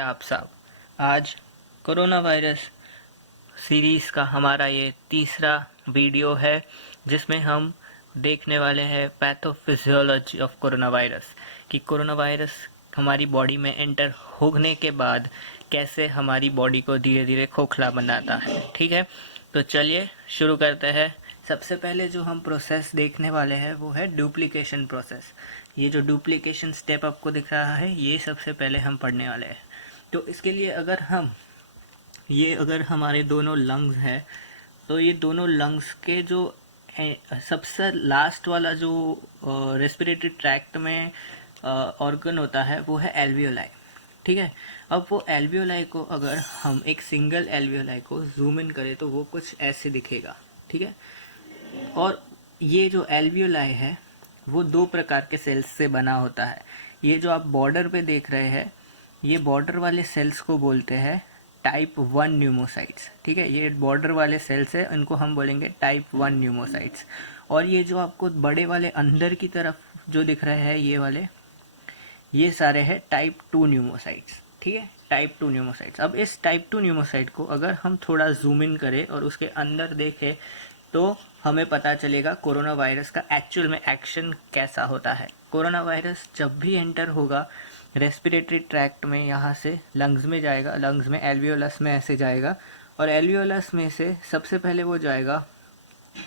आप सब। आज कोरोना वायरस सीरीज़ का हमारा ये तीसरा वीडियो है जिसमें हम देखने वाले हैं पैथोफिजियोलॉजी ऑफ कोरोना वायरस कि कोरोना वायरस हमारी बॉडी में एंटर होने के बाद कैसे हमारी बॉडी को धीरे धीरे खोखला बनाता है। ठीक है, तो चलिए शुरू करते हैं। सबसे पहले जो हम प्रोसेस देखने वाले हैं वो है डुप्लीकेशन प्रोसेस। ये जो डुप्लीकेशन स्टेप आपको दिख रहा है ये सबसे पहले हम पढ़ने वाले हैं। तो इसके लिए अगर हमारे दोनों लंग्स हैं तो ये दोनों लंग्स के जो सबसे लास्ट वाला जो रेस्पिरेटरी ट्रैक्ट में ऑर्गन होता है वो है एल्वियोलाई। ठीक है, अब वो एल्वियोलाई को अगर हम एक सिंगल एल्वियोलाई को जूम इन करें तो वो कुछ ऐसे दिखेगा। ठीक है, और ये जो एल्वियोलाई है वो दो प्रकार के सेल्स से बना होता है। ये जो आप बॉर्डर पे देख रहे हैं ये बॉर्डर वाले सेल्स को बोलते हैं टाइप 1 न्यूमोसाइट्स। ठीक है, ये बॉर्डर वाले सेल्स है, इनको हम बोलेंगे टाइप 1 न्यूमोसाइट्स। और ये जो आपको बड़े वाले अंदर की तरफ जो दिख रहे हैं ये वाले, ये सारे हैं टाइप 2 न्यूमोसाइट्स। ठीक है, टाइप 2 न्यूमोसाइट्स। अब इस टाइप 2 न्यूमोसाइट को अगर हम थोड़ा जूम इन करें और उसके अंदर देखें तो हमें पता चलेगा कोरोना वायरस का एक्चुअल में एक्शन कैसा होता है। कोरोना वायरस जब भी एंटर होगा रेस्पिरेटरी ट्रैक्ट में, यहाँ से लंग्स में जाएगा, लंग्स में एल्वियोलस में ऐसे जाएगा और एल्वियोलस में से सबसे पहले वो जाएगा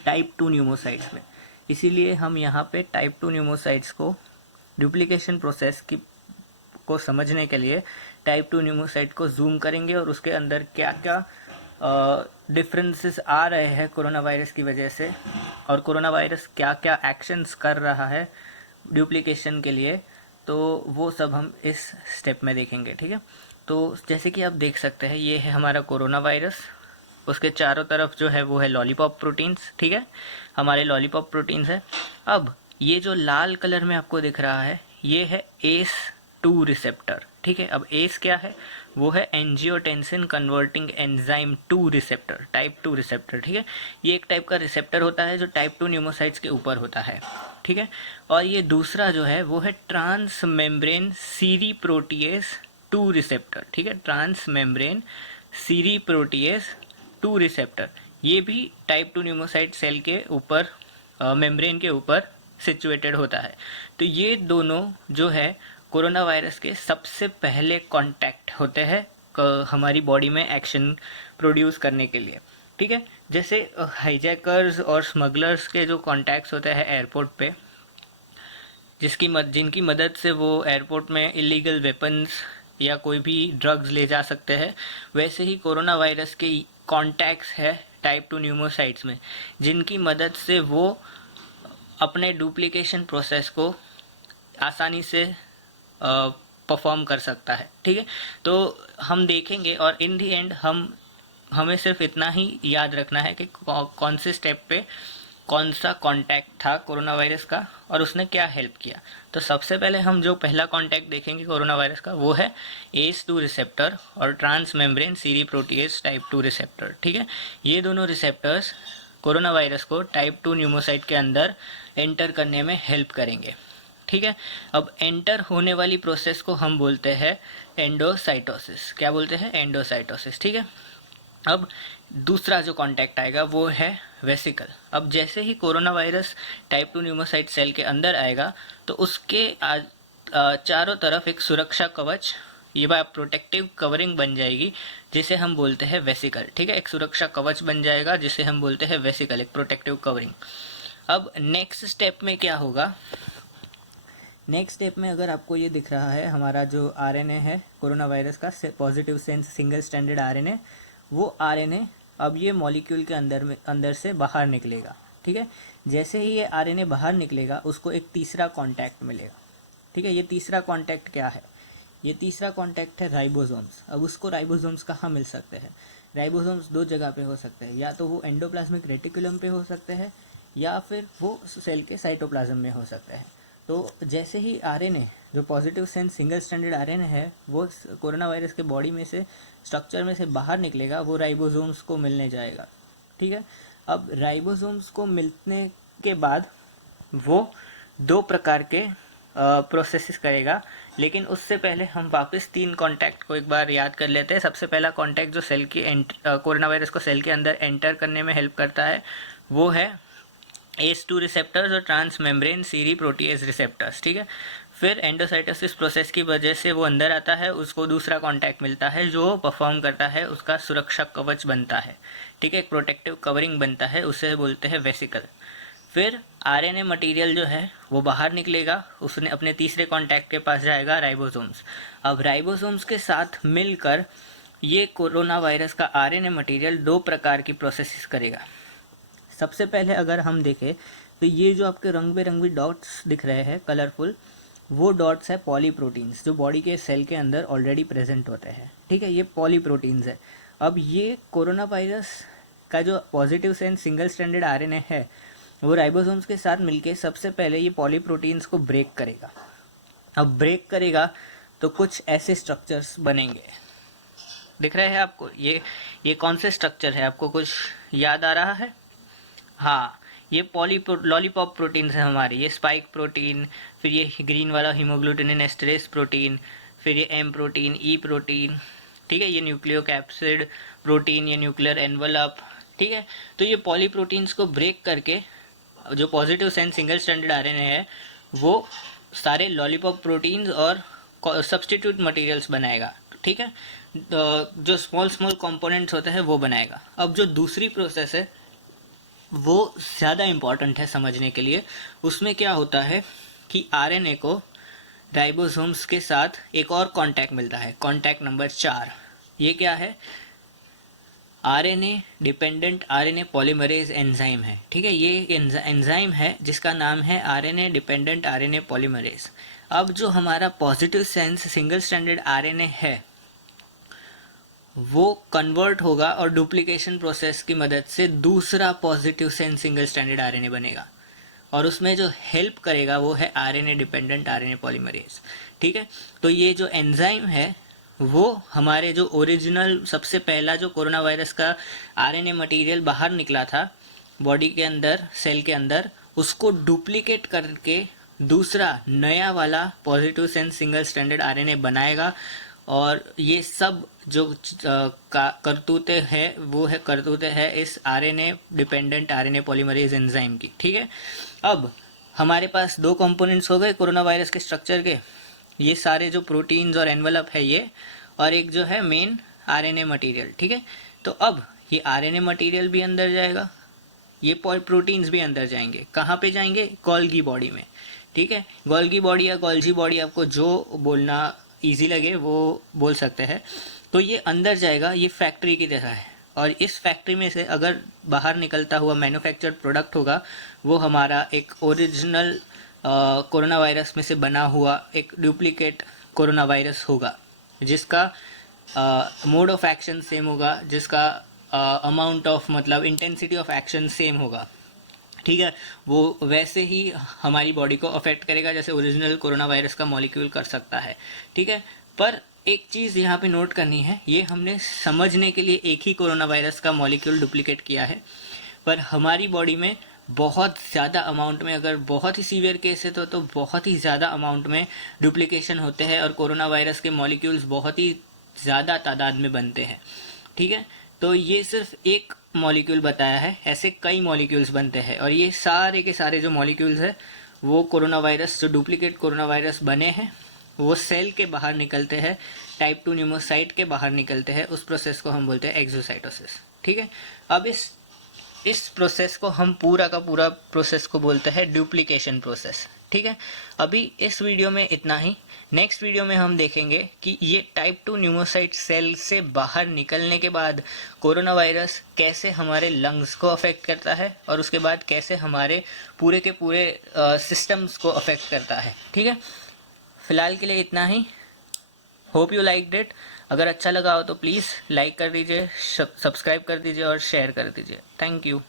टाइप 2 न्यूमोसाइट्स में। इसीलिए हम यहाँ पे टाइप 2 न्यूमोसाइट्स को डुप्लीकेशन प्रोसेस को समझने के लिए टाइप 2 न्यूमोसाइट को जूम करेंगे और उसके अंदर क्या क्या डिफरेंसेस आ रहे हैं कोरोना वायरस की वजह से और कोरोना वायरस क्या क्या एक्शंस कर रहा है डुप्लीकेशन के लिए, तो वो सब हम इस स्टेप में देखेंगे। ठीक है, तो जैसे कि आप देख सकते हैं ये है हमारा कोरोना वायरस, उसके चारों तरफ जो है वो है लॉलीपॉप प्रोटीन्स। ठीक है, हमारे लॉलीपॉप प्रोटीन्स है। अब ये जो लाल कलर में आपको दिख रहा है ये है ACE2 रिसेप्टर। ठीक है, अब एस क्या है, वो है angiotensin converting enzyme 2 receptor, type 2 receptor. ठीक है, ये एक टाइप का रिसेप्टर होता है जो टाइप 2 न्यूमोसाइट्स के ऊपर होता है। ठीक है, और ये दूसरा जो है वो है ट्रांस मेम्ब्रेन सीरी प्रोटीएस 2 रिसेप्टर। ठीक है, ट्रांस मेम्ब्रेन सीरी प्रोटीएस 2 रिसेप्टर, ये भी टाइप 2 न्यूमोसाइट सेल के ऊपर मेम्ब्रेन के ऊपर सिचुएटेड होता है। तो ये दोनों जो है कोरोना वायरस के सबसे पहले कांटेक्ट होते हैं हमारी बॉडी में एक्शन प्रोड्यूस करने के लिए। ठीक है, जैसे हाईजैकर्स और स्मगलर्स के जो कॉन्टैक्ट्स होते हैं एयरपोर्ट पे, जिनकी मदद से वो एयरपोर्ट में इलीगल वेपन्स या कोई भी ड्रग्स ले जा सकते हैं, वैसे ही कोरोना वायरस के कॉन्टैक्ट्स है टाइप 2 न्यूमोसाइट्स में, जिनकी मदद से वो अपने डुप्लीकेशन प्रोसेस को आसानी से परफॉर्म कर सकता है। ठीक है, तो हम देखेंगे और इन दी एंड हमें सिर्फ इतना ही याद रखना है कि कौन से स्टेप पे कौन सा कांटेक्ट था कोरोना वायरस का और उसने क्या हेल्प किया। तो सबसे पहले हम जो पहला कांटेक्ट देखेंगे कोरोना वायरस का वो है ACE2 रिसेप्टर और ट्रांस मेम्ब्रेन सीरी प्रोटीएस टाइप 2 रिसेप्टर। ठीक है, ये दोनों रिसेप्टर्स कोरोना वायरस को टाइप 2 न्यूमोसाइट के अंदर एंटर करने में हेल्प करेंगे। ठीक है, अब एंटर होने वाली प्रोसेस को हम बोलते हैं एंडोसाइटोसिस। क्या बोलते हैं, एंडोसाइटोसिस। ठीक है, अब दूसरा जो कांटेक्ट आएगा वो है वेसिकल। अब जैसे ही corona virus type 2 pneumocyte cell के अंदर आएगा तो उसके चारों तरफ एक सुरक्षा कवच, ये प्रोटेक्टिव कवरिंग बन जाएगी जिसे हम बोलते हैं वेसिकल। ठीक है, एक सुरक्षा कवच बन जाएगा जिसे हम बोलते हैं वेसिकल, एक प्रोटेक्टिव कवरिंग। अब नेक्स्ट स्टेप में क्या होगा, नेक्स्ट स्टेप में अगर आपको ये दिख रहा है हमारा जो आरएनए है कोरोना वायरस का positive sense single stranded RNA, वो आरएनए अब ये मॉलिक्यूल के अंदर से बाहर निकलेगा। ठीक है, जैसे ही ये आरएनए बाहर निकलेगा उसको एक तीसरा कांटेक्ट मिलेगा। ठीक है, ये तीसरा कांटेक्ट क्या है, ये तीसरा कांटेक्ट है राइबोसोम्स। अब उसको राइबोसोम्स कहाँ मिल सकते हैं, राइबोसोम्स दो जगह पे हो सकते हैं, या तो वो एंडोप्लाज्मिक रेटिकुलम पे हो सकते हैं या फिर वो सेल के साइटोप्लाज्म में हो सकते हैं। तो जैसे ही आरएनए जो positive sense single stranded RNA है वो कोरोना वायरस के बॉडी में से स्ट्रक्चर में से बाहर निकलेगा, वो राइबोसोम्स को मिलने जाएगा। ठीक है, अब राइबोसोम्स को मिलने के बाद वो दो प्रकार के प्रोसेस करेगा। लेकिन उससे पहले हम वापस 3 कॉन्टैक्ट को एक बार याद कर लेते हैं। सबसे पहला कॉन्टैक्ट जो सेल की कोरोना वायरस को सेल के अंदर एंटर करने में हेल्प करता है वो है ACE2 रिसेप्टर्स और ट्रांस मेम्ब्रेन सीरी प्रोटीएज रिसेप्टर्स, ठीक है। फिर एंडोसाइटोसिस प्रोसेस की वजह से वो अंदर आता है, उसको दूसरा कॉन्टैक्ट मिलता है जो परफॉर्म करता है, उसका सुरक्षा कवच बनता है, ठीक है, एक प्रोटेक्टिव कवरिंग बनता है, उसे बोलते हैं वेसिकल। फिर RNA मटेरियल जो है वो बाहर निकलेगा, उसने अपने तीसरे कॉन्टैक्ट के पास जाएगा राइबोसोम्स। अब राइबोसोम्स के साथ मिलकर ये कोरोना वायरस का RNA मटेरियल 2 प्रकार की प्रोसेस करेगा। सबसे पहले अगर हम देखें तो ये जो आपके रंग बिरंगी डॉट्स दिख रहे हैं कलरफुल, वो डॉट्स है पॉलीप्रोटीन्स जो बॉडी के सेल के अंदर ऑलरेडी प्रेजेंट होते हैं, ठीक है, ये पॉलीप्रोटीन्स है। अब ये कोरोना वायरस का जो positive sense single stranded RNA है वो राइबोसोम्स के साथ मिलके सबसे पहले ये पॉलीप्रोटीन्स को ब्रेक करेगा। अब ब्रेक करेगा तो कुछ ऐसे स्ट्रक्चर्स बनेंगे, दिख रहे हैं आपको, ये कौन से स्ट्रक्चर है, आपको कुछ याद आ रहा है? हाँ, ये लॉलीपॉप प्रोटीन है हमारे, ये स्पाइक प्रोटीन, फिर ये ग्रीन वाला हीमोग्लूटिनिन एस्टरेज प्रोटीन, फिर ये M प्रोटीन, E प्रोटीन, ठीक है, ये न्यूक्लियोकैप्सिड प्रोटीन, ये न्यूक्लियर एनवलप, ठीक है। तो ये पॉलीप्रोटीन्स को ब्रेक करके जो positive sense single stranded RNA है वो सारे लॉलीपॉप प्रोटीन्स और सब्सटीट्यूट मटेरियल्स बनाएगा, ठीक है, जो स्मॉल कंपोनेंट्स होते हैं वो बनाएगा। अब जो दूसरी प्रोसेस है वो ज़्यादा इम्पॉर्टेंट है समझने के लिए। उसमें क्या होता है कि RNA को राइबोसोम्स के साथ एक और कॉन्टैक्ट मिलता है, कॉन्टैक्ट नंबर 4। ये क्या है? RNA dependent RNA polymerase enzyme है, ठीक है, ये एंजाइम है जिसका नाम है RNA डिपेंडेंट RNA पॉलीमरेज। अब जो हमारा positive sense single stranded RNA है वो कन्वर्ट होगा और डुप्लीकेशन प्रोसेस की मदद से दूसरा positive sense single stranded RNA बनेगा, और उसमें जो हेल्प करेगा वो है RNA डिपेंडेंट RNA पॉलीमरेज, ठीक है। तो ये जो एंजाइम है वो हमारे जो ओरिजिनल सबसे पहला जो कोरोना वायरस का RNA मटेरियल बाहर निकला था बॉडी के अंदर, सेल के अंदर, उसको डुप्लीकेट करके दूसरा नया वाला positive sense single stranded RNA बनाएगा। और ये सब जो करतूतें है वो है करतूतें है इस RNA dependent RNA polymerase enzyme की, ठीक है। अब हमारे पास 2 कंपोनेंट्स हो गए कोरोना वायरस के स्ट्रक्चर के, ये सारे जो प्रोटीन्स और एनवलप है ये, और एक जो है मेन RNA मटेरियल, ठीक है। तो अब ये RNA मटेरियल भी अंदर जाएगा, ये प्रोटीन्स भी अंदर जाएंगे। कहाँ पे जाएंगे? गोल्गी बॉडी में, ठीक है। गोल्गी बॉडी या गोल्जी बॉडी, आपको जो बोलना इजी लगे वो बोल सकते हैं। तो ये अंदर जाएगा, ये फैक्ट्री की तरह है, और इस फैक्ट्री में से अगर बाहर निकलता हुआ मैन्युफैक्चर्ड प्रोडक्ट होगा वो हमारा एक ओरिजिनल कोरोना वायरस में से बना हुआ एक डुप्लीकेट कोरोना वायरस होगा, जिसका मोड ऑफ एक्शन सेम होगा, जिसका अमाउंट ऑफ मतलब इंटेंसिटी ऑफ एक्शन सेम होगा, ठीक है। वो वैसे ही हमारी बॉडी को अफेक्ट करेगा जैसे ओरिजिनल कोरोना वायरस का मॉलिक्यूल कर सकता है, ठीक है। पर एक चीज़ यहाँ पे नोट करनी है, ये हमने समझने के लिए एक ही कोरोना वायरस का मॉलिक्यूल डुप्लीकेट किया है, पर हमारी बॉडी में बहुत ज़्यादा अमाउंट में, अगर बहुत ही सीवियर केस है तो बहुत ही ज़्यादा अमाउंट में डुप्लीकेशन होते हैं और कोरोना वायरस के मॉलिक्यूल्स बहुत ही ज़्यादा तादाद में बनते हैं, ठीक है। तो ये सिर्फ एक मॉलिक्यूल बताया है, ऐसे कई मॉलिक्यूल्स बनते हैं, और ये सारे के सारे जो मॉलिक्यूल्स है वो कोरोना वायरस, जो डुप्लीकेट कोरोना वायरस बने हैं वो सेल के बाहर निकलते हैं, टाइप 2 न्यूमोसाइट के बाहर निकलते हैं, उस प्रोसेस को हम बोलते हैं एक्सोसाइटोसिस, ठीक है। अब इस प्रोसेस को हम पूरा का पूरा प्रोसेस को बोलते हैं डुप्लीकेशन प्रोसेस, ठीक है। अभी इस वीडियो में इतना ही। नेक्स्ट वीडियो में हम देखेंगे कि ये टाइप 2 न्यूमोसाइट सेल से बाहर निकलने के बाद कोरोना वायरस कैसे हमारे लंग्स को अफेक्ट करता है, और उसके बाद कैसे हमारे पूरे के पूरे सिस्टम्स को अफेक्ट करता है, ठीक है। फिलहाल के लिए इतना ही। Hope you liked it. अगर अच्छा लगा हो तो प्लीज़ लाइक कर दीजिए, सब्सक्राइब कर दीजिए और शेयर कर दीजिए। Thank you.